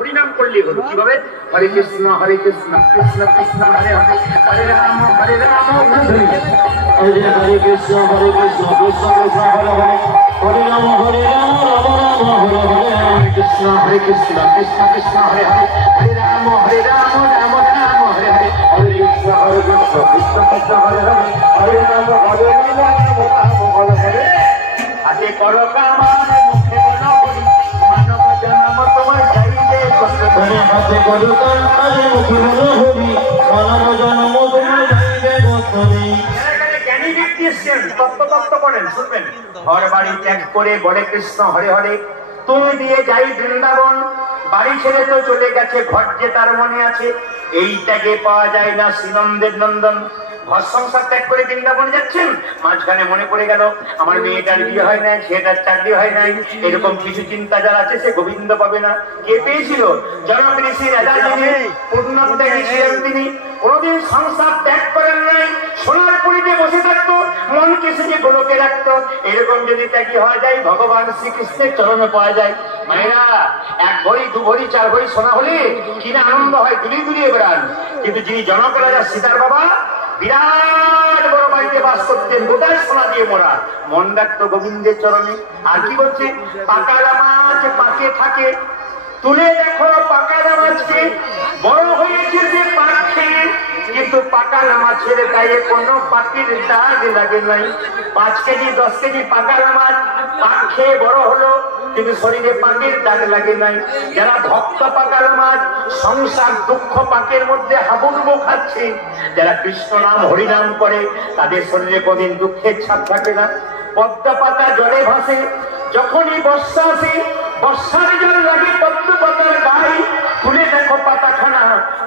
হরিনাম করলে হলো কিভাবে? হরে কৃষ্ণ কৃষ্ণ কৃষ্ণ হরে হরে, হরে রাম হরে রাম, হরে হরে কৃষ্ণ কৃষ্ণ কৃষ্ণ হরে হরে, হরে রাম রাম রাম হরে হরে, হরে কৃষ্ণ কৃষ্ণ কৃষ্ণ হরে হরে, হরে রাম রাম রাম হরে হরে, হরে কৃষ্ণ কৃষ্ণ কৃষ্ণ হরে হরে, হরে রাম রাম হরে হরে। হাতে করো কামান মুখে বলো হরি, মানব জন্ম তোমার চাইবে কত ধরে। হাতে করো কামান মুখে বলো হরি, মানব জন্ম তোমার চাইবে কত নেই। জ্ঞানী ব্যক্তি এসছেন, তত্ত্ব করেন, শুনবেন। ঘর বাড়ি ত্যাগ করে বলে কৃষ্ণ হরে হরে, তুমি দিয়ে যাই বৃন্দাবন। বাড়ি ছেড়ে তো চলে গেছে, ঘর যে তার মনে আছে। এই ত্যাগে পাওয়া যায় না শ্রীনন্দের নন্দন। ঘর সংসার ত্যাগ করে বৃন্দাবন যাচ্ছেন, মাঝখানে মনে পড়ে গেল আমার মেয়েটার বিয়ে হয় নাই, ছেলেটার চাকরি হয় নাই, এরকম কিছু চিন্তা যারা আছে সে গোবিন্দ পাবে না। কে পেয়েছিল? জনক ঋষি রাজা, যিনি পূর্ণত্যাগী ছিলেন, তিনি কোনদিন সংসার ত্যাগ করেন নাই, সোনার পুরীতে বসে থাকতো, মনকে সেজে গোলকে রাখতো। এরকম যদি ত্যাগী হওয়া যায়, ভগবান শ্রীকৃষ্ণের চরণে পাওয়া যায়। মায়েরা, এক ভরি দু ভরি চার ভরি সোনা হলে কিনা আনন্দ হয়, দুলিয়ে দুলিয়ে বেড়ান। কিন্তু যিনি জনক রাজা সীতার বাবা, বিরাট বড় বাড়িতে বাস করতেন, গোটায় সোনা দিয়ে মোড়া, মন রাখতো গোবিন্দের চরণে। আর কি বলছে? পাকালা মাছ পাকে থাকে, তুলে দেখো পাকালা মাছকে, বড় হয়েছে যে পাখে, কিন্তু পাকালা মাছের গায়ে কোনো পাখির দাগ লাগে নাই। 5 কেজি 10 কেজি পাকালা মাছ পাক খেয়ে বড় হলো, কিন্তু শরীরে পাখির দাগ লাগে নাই। যারা ভক্ত পাকালা মাছ সংসার দুঃখ পাকের মধ্যে হাবুডুবু খাচ্ছে, যারা কৃষ্ণ নাম হরিনাম করে, তাদের শরীরে কোনদিন দুঃখের ছাপ থাকে না। পদ্মা পাতা জলে ভাসে, যখনই বর্ষা আসে, বর্ষার জল লাগে পদ্ম পাতার গায়ে, তুলে দেখো পাতাখানা,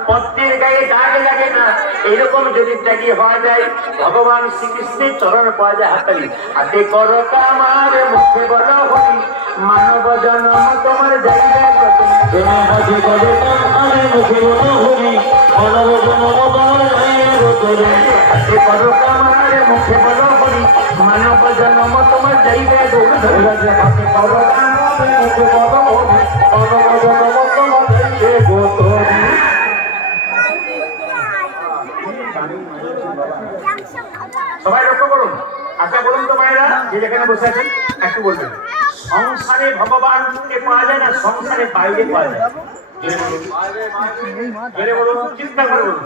পদ্মের গায়ে দাগ লাগে না। এরকম যদি ত্যাগী হওয়া যায়, ভগবান শ্রীকৃষ্ণের চরণ পাওয়া যায়। হাতালি হাতে করো কামার মুখে বলো হরি, মানব জন্ম তোমার যাইবে কত। হাতে করো কামান মুখে বলো হরি, মানব জন্ম তোমার চাইবে কত নেই। হাতে করো কামার মুখে বলো হরি, মানব জন্ম তোমার যাইবে দৌড় ধরে। হাতে করো কামান মুখে বলো হরি, মানব জন্ম তোমার চাইবে কত নেই। সবাই লক্ষ্য করুন। আচ্ছা বলুন তো মায়েরা, যে যেখানে বসে আছেন একটু বলবেন, সংসারে ভগবানকে পাওয়া যায় না, সংসারে বাইরে পাওয়া যায়? চিন্তা করে বলুন,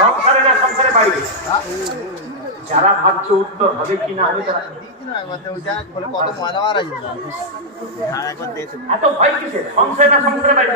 সংসারে না সংসারে বাইরে? যারা ভাবছে উত্তর হবে কিনা হবে, তারা এত ভয় কিসের? সংসারে না সংসারে বাইরে?